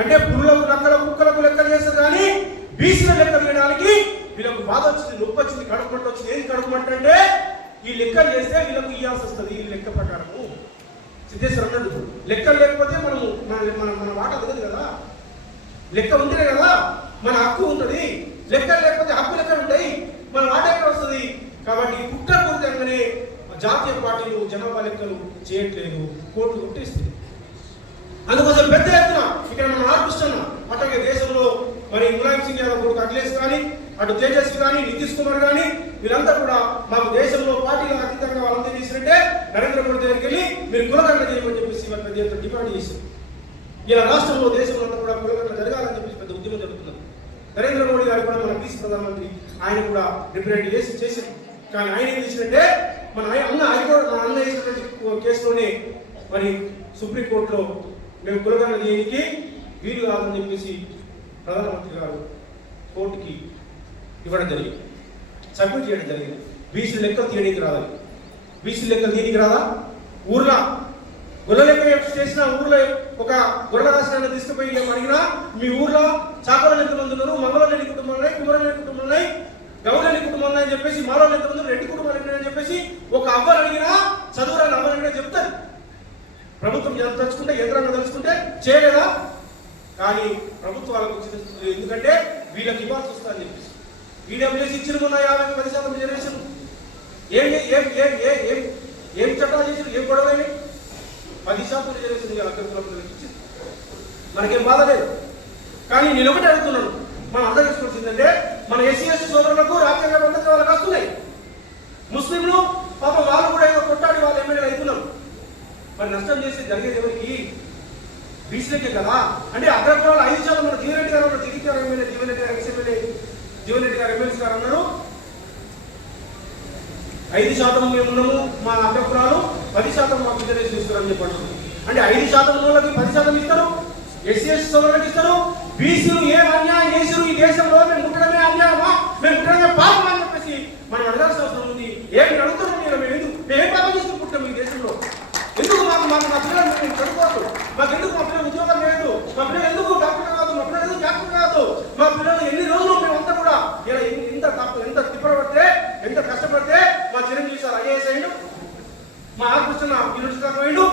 అంటే పురులకు నక్కలకు కుక్కలకు లెక్కలు చేస్తారు కానీ బీసీల లెక్కలు చేయడానికి వీళ్ళకు బాధ వచ్చింది, నొప్పి వచ్చింది, కడుపుమంట వచ్చింది. ఏది కడుపుమంట అంటే ఈ లెక్కలు చేస్తే వీళ్ళకు ఇవ్వాల్సి వస్తుంది. ఈ లెక్క ప్రకారము సిద్ధేశ్వర అన్నాడు, లెక్కలు లేకపోతే మనము మన వాట తెలియదు కదా, లెక్క ఉంటేనే కదా మన హక్కు ఉంటుంది. లెక్కలు లేకపోతే హక్కు లెక్కలు ఉంటాయి, మన వాట ఎక్కడ వస్తుంది? కాబట్టి కుట్రపూరితంగానే జాతీయ పార్టీలు జనాభా లెక్కలు చేయట్లేదు, కోర్టు కొట్టేస్తుంది. అందుకోసం పెద్ద ఎత్తున ఇక్కడ మనం ఆర్పిస్తున్నాం. అట్లాగే దేశంలో మరి ములాయం సింగ్ యాదవ్ కొడుకు అఖిలేష్ కానీ, అటు తేజస్వి కానీ, నితీష్ కుమార్ కానీ వీళ్ళంతా కూడా మాకు దేశంలో పార్టీలకు అతీతంగా వాళ్ళంతా చేసినట్టే నరేంద్ర మోడీ దగ్గరికి వెళ్ళి మీరు కులగణన చేయమని చెప్పేసి వాళ్ళు పెద్ద ఎత్తున డిమాండ్ చేశారు. ఇలా రాష్ట్రంలో దేశంలో అంతా కూడా కులగణన జరగాలని చెప్పేసి పెద్ద ఉద్యమం జరుగుతున్నారు. నరేంద్ర మోడీ గారు కూడా మన బీసీ ప్రధానమంత్రి ఆయన కూడా రిప్రజెంట్ చేశారు. కానీ ఆయన ఏం చేసినట్టే మన అన్న వేసినటువంటి కేసులోనే మరి సుప్రీంకోర్టులో మేము కులగణన చేయడానికి వీలు కాదని చెప్పేసి ప్రధానమంత్రి గారు కోర్టుకి ఇవ్వడం జరిగింది, సబ్మిట్ చేయడం జరిగింది. బీసీ లెక్కలు తీయడానికి రావాలి, బీసీ లెక్కలు తీయడానికి రాదా? ఊర్లో గొర్రెల లెక్క చేసిన ఊర్లో ఒక గొర్రెల రాష్ట్రాన్ని తీసుకుపోయి అడిగినా మీ ఊర్లో చాకలు ఎంతమంది ఉన్నారు, మంగళం ఎన్ని కుటుంబాలు ఉన్నాయి, కుమరం ఎన్ని కుటుంబాలు ఉన్నాయి, గౌరవ కుటుంబాలు అని చెప్పేసి మాలో ఎంతమంది రెడ్డి కుటుంబాలు ఎన్ని చెప్పేసి ఒక అవ్వలు అడిగినా చదువురాని అవ్వలు అడిగినా చెప్తారు. ప్రభుత్వం తలుచుకుంటే యంత్రాంగం తలుచుకుంటే చేయలేదా? కానీ ప్రభుత్వాలకు ఎందుకంటే వీళ్ళకి ఇవ్వాల్సి వస్తుందని చెప్పేసి ఈడబ్ల్యూఎస్ ఇచ్చిన మొన్న 50% రిజర్వేషన్ ఏం చట్టాలు చేసిన ఏం గొడవలేని 10% రిజర్వేషన్ అభ్యర్థులకు మనకేం బాధ లేదు. కానీ నేను ఒకటి అడుగుతున్నాను, మనం అర్థం చేసుకోవాల్సిందంటే మన ఎస్సీ ఎస్టీ సోదరులకు రాజ్యాంగ పద్ధతి వాళ్ళకి వస్తున్నాయి. ముస్లింలు పాపం వాళ్ళు కూడా ఏదో కొట్టాడి వాళ్ళు ఎమ్మెల్యేలు అవుతున్నారు. మరి నష్టం చేసి జరిగేది ఎవరికి? బీసీలకే కదా. అంటే అగ్రకులాలు 5% మన జీవన్రెడ్డి గారు ఉన్నారు, జగిత్యాల ఎమ్మెల్యే జీవన్రెడ్డి గారు, ఎక్స్ఎమ్మెల్యే జీవన్రెడ్డి గారు, ఎమ్మెల్సీ గారు అన్నారు 5% మేము ఉన్నాము, మా అగ్రకులాలు 10% మాకు రిజర్వేషన్ ఇస్తారని చెప్పండి. అంటే 5% వాళ్ళకి 10% ఇస్తారు, ఎస్సీ ఎస్టీ సోదరులకు ఇస్తారు. బీసీలు ఏం అన్యాయం చేశారు ఈ దేశంలో, మేము పుట్టడమే అన్యాయమా, మేము పుట్టడమే పాపం అని చెప్పేసి మనం అడగాల్సిన అవసరం ఉంది. ఏమి అడుగుతున్నాం మీరు? మేము పాపం చేస్తూ పుట్టాము ఈ దేశంలో. ఎందుకు మాకు మా పిల్లలు మేము చదువుకోవద్దు? మాకు ఎందుకు మా పిల్లలు ఉద్యోగం లేదు? మా పిల్లలు ఎందుకు డాక్టర్ కాదు? మా పిల్లలు ఎందుకు డాక్టర్ కాదు? మా పిల్లలు ఎన్ని రోజులు మేమంతా కూడా ఇలా ఎంత తిప్పబడితే, ఎంత కష్టపడితే మా చిరంజీవి సార్ ఐఏఎస్ అయ్యిండు, మా ఆర్కృష్ణ యూనివర్సిటీ దాకా పోయిండు,